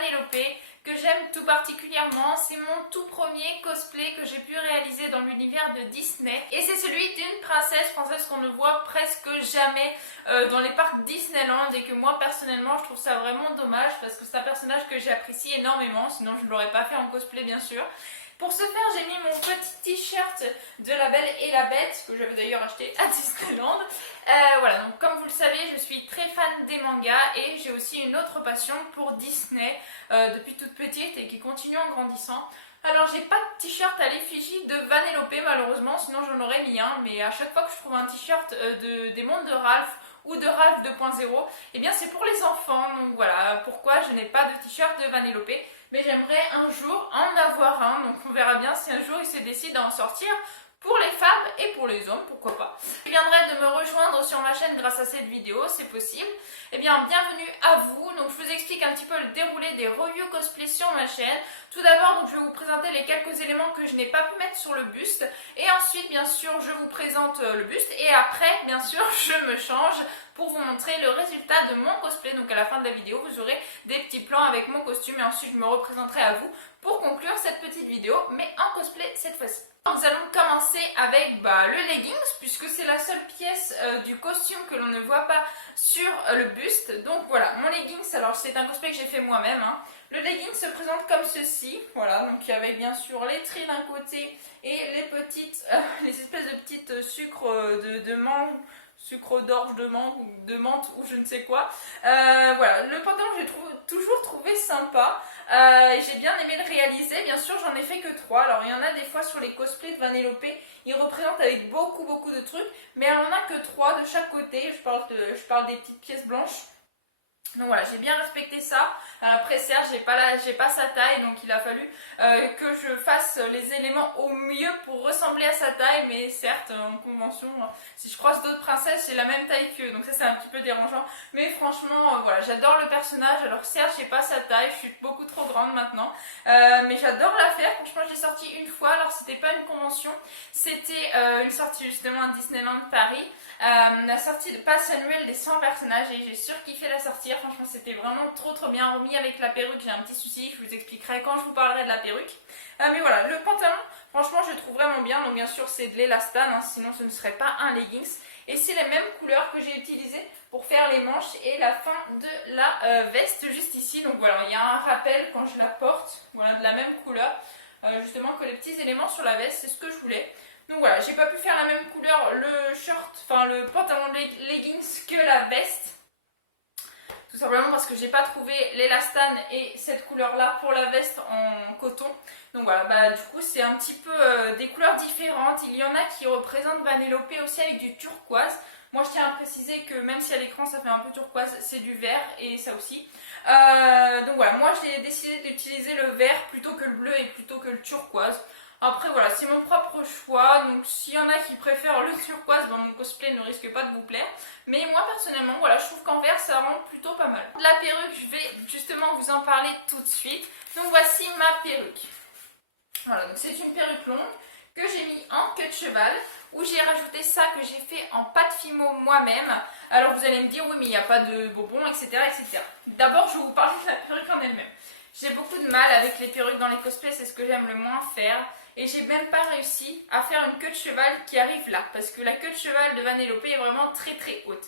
Vanellope que j'aime tout particulièrement. C'est mon tout premier cosplay que j'ai pu réaliser dans l'univers de Disney. Et c'est celui d'une princesse qu'on ne voit presque jamais dans les parcs Disneyland et que moi personnellement je trouve ça vraiment dommage parce que c'est un personnage que j'apprécie énormément, sinon je ne l'aurais pas fait en cosplay bien sûr. Pour ce faire, j'ai mis mon petit t-shirt de La Belle et la Bête, que j'avais d'ailleurs acheté à Disneyland. Voilà, donc comme vous le savez, je suis très fan des mangas et j'ai aussi une autre passion pour Disney depuis toute petite et qui continue en grandissant. Alors j'ai pas de t-shirt à l'effigie de Vanellope malheureusement, sinon j'en aurais mis un, mais à chaque fois que je trouve un t-shirt des mondes de Ralph ou de Ralph 2.0, eh bien c'est pour les enfants, donc voilà pourquoi je n'ai pas de t-shirt de Vanellope. Mais j'aimerais un jour en avoir un, donc on verra bien si un jour il se décide à en sortir pour les femmes et pour les hommes, pourquoi pas. Il viendrait de me rejoindre sur ma chaîne grâce à cette vidéo, c'est possible. Eh bien, bienvenue à vous. Donc, je vous explique un petit peu le déroulé des reviews cosplay sur ma chaîne. Tout d'abord, je vais vous présenter les quelques éléments que je n'ai pas pu mettre sur le buste. Et ensuite, bien sûr, je vous présente le buste. Et après, bien sûr, je me change pour vous montrer le résultat de mon cosplay. Donc, à la fin de la vidéo, vous aurez des petits plans avec mon costume. Et ensuite, je me représenterai à vous pour conclure cette petite vidéo, mais en cosplay cette fois-ci. Nous allons commencer avec le leggings, puisque c'est la seule pièce du costume que l'on ne voit pas sur le buste. Donc voilà, mon leggings, alors c'est un cosplay que j'ai fait moi-même. Le leggings se présente comme ceci, voilà, donc avec bien sûr les trilles d'un côté et les espèces de petites sucres de mangue, sucre d'orge de menthe ou je ne sais quoi. Voilà, le pantalon j'ai toujours trouvé sympa. J'ai bien aimé le réaliser, bien sûr j'en ai fait que 3, alors il y en a des fois sur les cosplays de Vanellope, ils représentent avec beaucoup de trucs, mais elle en a que 3 de chaque côté, je parle des petites pièces blanches. Donc voilà, j'ai bien respecté ça. Après Serge, j'ai pas sa taille, donc il a fallu que je fasse les éléments au mieux pour ressembler à sa taille. Mais certes, en convention, si je croise d'autres princesses, j'ai la même taille qu'eux, donc ça c'est un petit peu dérangeant. Mais franchement, voilà, j'adore le personnage. Alors Serge, j'ai pas sa taille, je suis beaucoup trop grande maintenant. Mais j'adore la faire. Franchement, j'ai sorti une fois. Alors c'était pas une convention, c'était une sortie justement à Disneyland Paris. La sortie de pass annuel des 100 personnages et j'ai surkiffé la sortir. Franchement, c'était vraiment trop bien remis avec la perruque. J'ai un petit souci, je vous expliquerai quand je vous parlerai de la perruque. Mais voilà, le pantalon, franchement, je le trouve vraiment bien. Donc, bien sûr, c'est de l'élastane, sinon ce ne serait pas un leggings. Et c'est les mêmes couleurs que j'ai utilisées pour faire les manches et la fin de la veste juste ici. Donc, voilà, il y a un rappel quand je la porte, voilà, de la même couleur. Justement, que les petits éléments sur la veste, c'est ce que je voulais. Donc voilà, j'ai pas pu faire la même couleur, le pantalon leggings que la veste. Tout simplement parce que j'ai pas trouvé l'élastane et cette couleur là pour la veste en coton. Donc voilà, du coup c'est un petit peu des couleurs différentes. Il y en a qui représentent Vanellope aussi avec du turquoise. Moi je tiens à préciser que même si à l'écran ça fait un peu turquoise, c'est du vert et ça aussi. Donc voilà, moi j'ai décidé d'utiliser le vert plutôt que le bleu et plutôt que le turquoise. Après voilà, c'est mon propre choix, donc s'il y en a qui préfèrent le turquoise, mon cosplay ne risque pas de vous plaire. Mais moi personnellement, voilà, je trouve qu'en vert ça rend plutôt pas mal. La perruque, je vais justement vous en parler tout de suite. Donc voici ma perruque. Voilà, donc c'est une perruque longue que j'ai mis en queue de cheval, où j'ai rajouté ça que j'ai fait en pâte Fimo moi-même. Alors vous allez me dire, oui mais il n'y a pas de bonbons, etc. etc. D'abord je vais vous parler de la perruque en elle-même. J'ai beaucoup de mal avec les perruques dans les cosplays, c'est ce que j'aime le moins faire. Et j'ai même pas réussi à faire une queue de cheval qui arrive là, parce que la queue de cheval de Vanellope est vraiment très haute.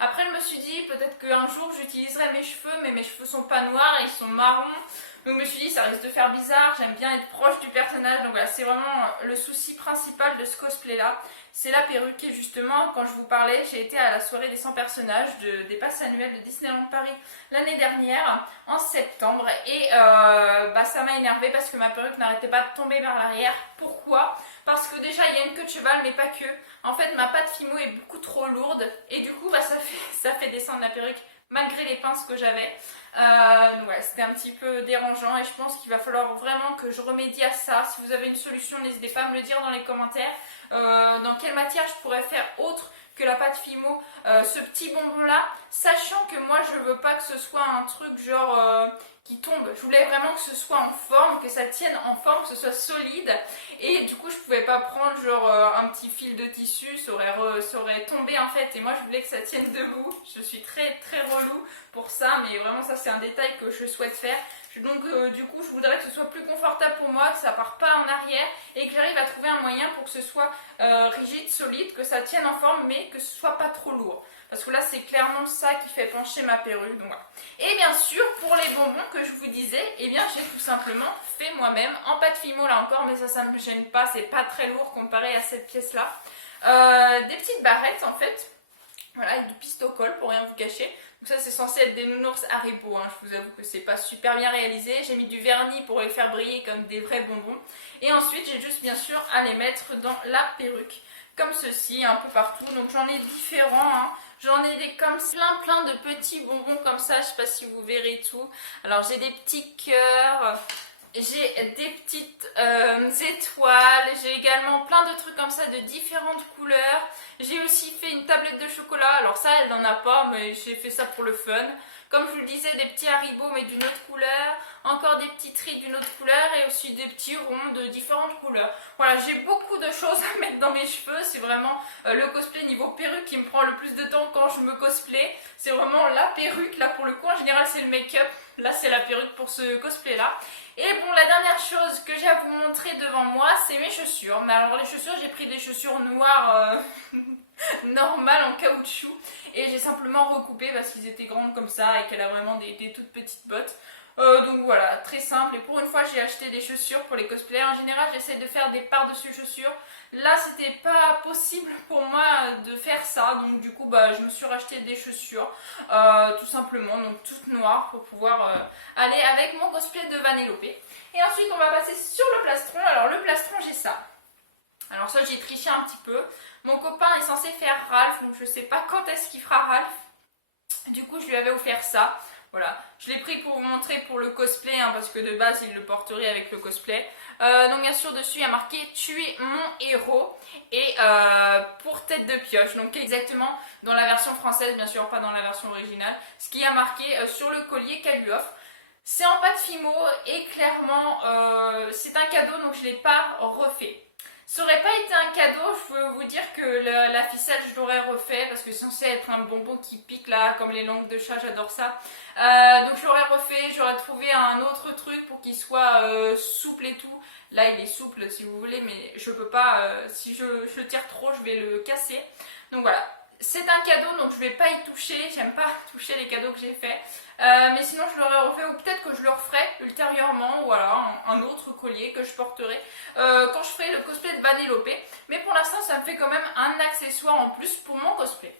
Après je me suis dit peut-être qu'un jour j'utiliserai mes cheveux, mais mes cheveux sont pas noirs, ils sont marrons. Donc je me suis dit ça risque de faire bizarre, j'aime bien être proche du personnage. Donc voilà, c'est vraiment le souci principal de ce cosplay là. C'est la perruque et justement quand je vous parlais, j'ai été à la soirée des 100 personnages des passes annuelles de Disneyland Paris l'année dernière, en septembre. Et ça m'a énervée parce que ma perruque n'arrêtait pas de tomber vers l'arrière. Pourquoi ? Parce que déjà il y a une queue de cheval mais pas que. En fait ma pâte Fimo est beaucoup trop lourde et du coup ça fait descendre la perruque malgré les pinces que j'avais. Donc voilà, c'était un petit peu dérangeant et je pense qu'il va falloir vraiment que je remédie à ça. Si vous avez une solution, n'hésitez pas à me le dire dans les commentaires. Dans quelle matière je pourrais faire autre que la pâte Fimo ce petit bonbon là, sachant que moi je veux pas que ce soit un truc genre qui tombe. Je voulais vraiment que ce soit en forme, que ça tienne en forme, que ce soit solide. Et du coup je pouvais pas prendre genre un petit fil de tissu, ça aurait tombé en fait. Et moi je voulais que ça tienne debout. Je suis très relou pour ça, mais vraiment ça c'est un détail que je souhaite faire. Donc du coup je voudrais que ce soit plus confortable pour moi, que ça part pas en arrière et que j'arrive à trouver un moyen pour que ce soit rigide, solide, que ça tienne en forme mais que ce soit pas trop lourd. Parce que là c'est clairement ça qui fait pencher ma perruque. Donc, voilà. Et bien sûr pour les bonbons que je vous disais, eh bien j'ai tout simplement fait moi-même en pâte Fimo là encore, mais ça ne me gêne pas, c'est pas très lourd comparé à cette pièce là. Des petites barrettes en fait. Voilà, avec du pistocol pour rien vous cacher. Donc ça c'est censé être des nounours Haribo, hein. Je vous avoue que c'est pas super bien réalisé. J'ai mis du vernis pour les faire briller comme des vrais bonbons. Et ensuite j'ai juste bien sûr à les mettre dans la perruque. Comme ceci, un peu partout. Donc j'en ai différents, hein. J'en ai des comme plein de petits bonbons comme ça. Je sais pas si vous verrez tout. Alors j'ai des petits cœurs. J'ai des petites étoiles, j'ai également plein de trucs comme ça de différentes couleurs. J'ai aussi fait une tablette de chocolat, alors ça elle n'en a pas mais j'ai fait ça pour le fun. Comme je vous le disais, des petits Haribo mais d'une autre couleur, encore des petits tris d'une autre couleur et aussi des petits ronds de différentes couleurs. Voilà, j'ai beaucoup de choses à mettre dans mes cheveux, c'est vraiment le cosplay niveau perruque qui me prend le plus de temps quand je me cosplay. C'est vraiment la perruque, là pour le coup en général c'est le make-up, là c'est la perruque pour ce cosplay là. Et bon, la dernière chose que j'ai à vous montrer devant moi, c'est mes chaussures. Mais alors les chaussures, j'ai pris des chaussures noires normales en caoutchouc. Et j'ai simplement recoupé parce qu'ils étaient grandes comme ça et qu'elle a vraiment des toutes petites bottes. Donc voilà, très simple. Et pour une fois, j'ai acheté des chaussures pour les cosplays. En général, j'essaie de faire des par-dessus chaussures. Là, c'était pas possible pour moi de faire ça. Donc du coup, je me suis racheté des chaussures. Tout simplement, donc toutes noires pour pouvoir aller avec mon cosplay de Vanellope. Et ensuite, on va passer sur le plastron. Alors le plastron, j'ai ça. Alors ça, j'ai triché un petit peu. Mon copain est censé faire Ralph. Donc je sais pas quand est-ce qu'il fera Ralph. Du coup, je lui avais offert ça. Voilà, je l'ai pris pour vous montrer pour le cosplay, hein, parce que de base il le porterait avec le cosplay. Donc bien sûr dessus il y a marqué "Tu es mon héros" et pour tête de pioche. Donc exactement dans la version française, bien sûr pas dans la version originale, ce qui a marqué sur le collier qu'elle lui offre. C'est en pâte Fimo et clairement c'est un cadeau donc je ne l'ai pas refait. Ça aurait pas été un cadeau, je peux vous dire que la ficelle je l'aurais refait parce que c'est censé être un bonbon qui pique là, comme les langues de chat, j'adore ça. Donc je l'aurais refait, j'aurais trouvé un autre truc pour qu'il soit souple et tout. Là il est souple si vous voulez, mais je peux pas, si je tire trop je vais le casser. Donc voilà, c'est un cadeau donc je vais pas y toucher, j'aime pas toucher les cadeaux que j'ai faits. Mais sinon je l'aurais refait ou peut-être que je le referai ultérieurement, voilà, un autre collier que je porterai quand je ferai le cosplay de Vanellope. Mais pour l'instant ça me fait quand même un accessoire en plus pour mon cosplay.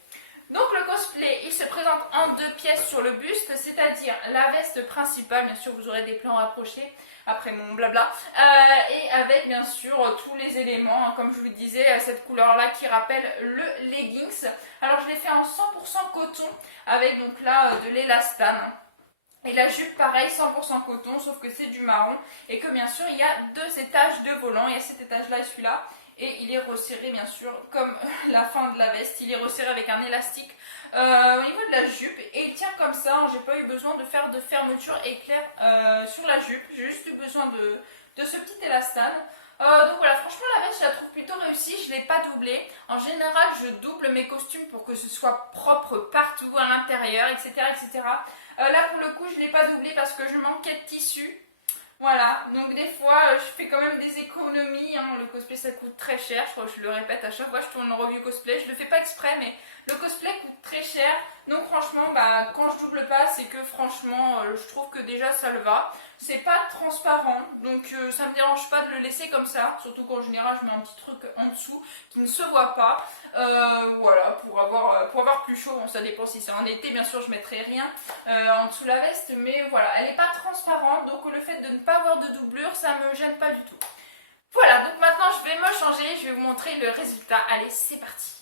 Donc le cosplay il se présente en deux pièces sur le buste, c'est-à-dire la veste principale, bien sûr vous aurez des plans rapprochés après mon blabla, et avec bien sûr tous les éléments, hein, comme je vous disais, cette couleur là qui rappelle le leggings. Alors je l'ai fait en 100% coton avec donc là de l'élastane. Et la jupe pareil 100% coton sauf que c'est du marron et que bien sûr il y a deux étages de volant, il y a cet étage là et celui-là. Et il est resserré bien sûr comme la fin de la veste, il est resserré avec un élastique au niveau de la jupe et il tient comme ça, j'ai pas eu besoin de faire de fermeture éclair sur la jupe, j'ai juste eu besoin de ce petit élastane. Donc voilà, franchement la veste je la trouve plutôt réussie, je ne l'ai pas doublée. En général je double mes costumes pour que ce soit propre partout à l'intérieur, etc. etc. Là pour le coup je ne l'ai pas doublé parce que je manquais de tissu. Voilà, donc des fois je fais quand même des économies, hein. Le cosplay ça coûte très cher, je crois que je le répète à chaque fois que je tourne une review cosplay, je le fais pas exprès mais le cosplay coûte très cher, donc franchement quand je double pas c'est que franchement je trouve que déjà ça le va, c'est pas transparent donc ça me dérange pas de le laisser comme ça, surtout qu'en général je mets un petit truc en dessous qui ne se voit pas, voilà pour avoir plus chaud, bon, ça dépend si c'est en été bien sûr je mettrai rien en dessous de la veste mais voilà elle n'est pas transparente donc le fait de ne pas avoir de doublure ça me gêne pas du tout. Voilà donc maintenant je vais me changer, je vais vous montrer le résultat, allez c'est parti.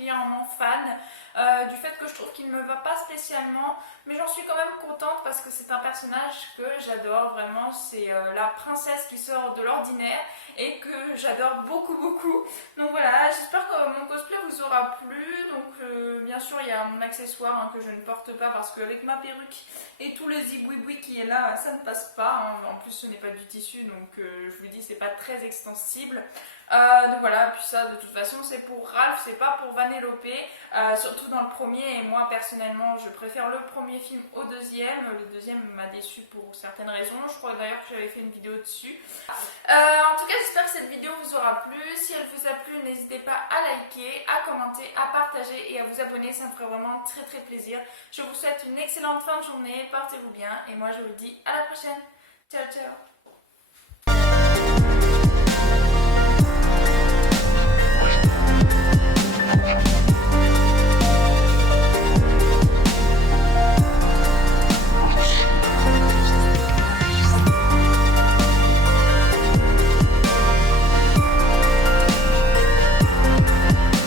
particulièrement fan du fait que je trouve qu'il ne me va pas spécialement, mais j'en suis quand même contente parce que c'est un personnage que j'adore vraiment. C'est la princesse qui sort de l'ordinaire et que j'adore beaucoup beaucoup. Donc voilà, j'espère que mon cosplay vous aura plu. Donc bien sûr il y a mon accessoire hein, que je ne porte pas parce qu'avec ma perruque et tous les zibouiboui qui est là, ça ne passe pas hein. En plus ce n'est pas du tissu, donc je vous dis c'est pas très extensible. Donc voilà, puis ça de toute façon c'est pour Ralph, c'est pas pour Vanellope, surtout dans le premier. Et moi personnellement je préfère le premier film au deuxième. Le deuxième m'a déçu pour certaines raisons, je crois d'ailleurs que j'avais fait une vidéo dessus. En tout cas j'espère que cette vidéo vous aura plu. Si elle vous a plu, n'hésitez pas à liker, à commenter, à partager et à vous abonner, ça me ferait vraiment très très plaisir. Je vous souhaite une excellente fin de journée, portez-vous bien et moi je vous dis à la prochaine.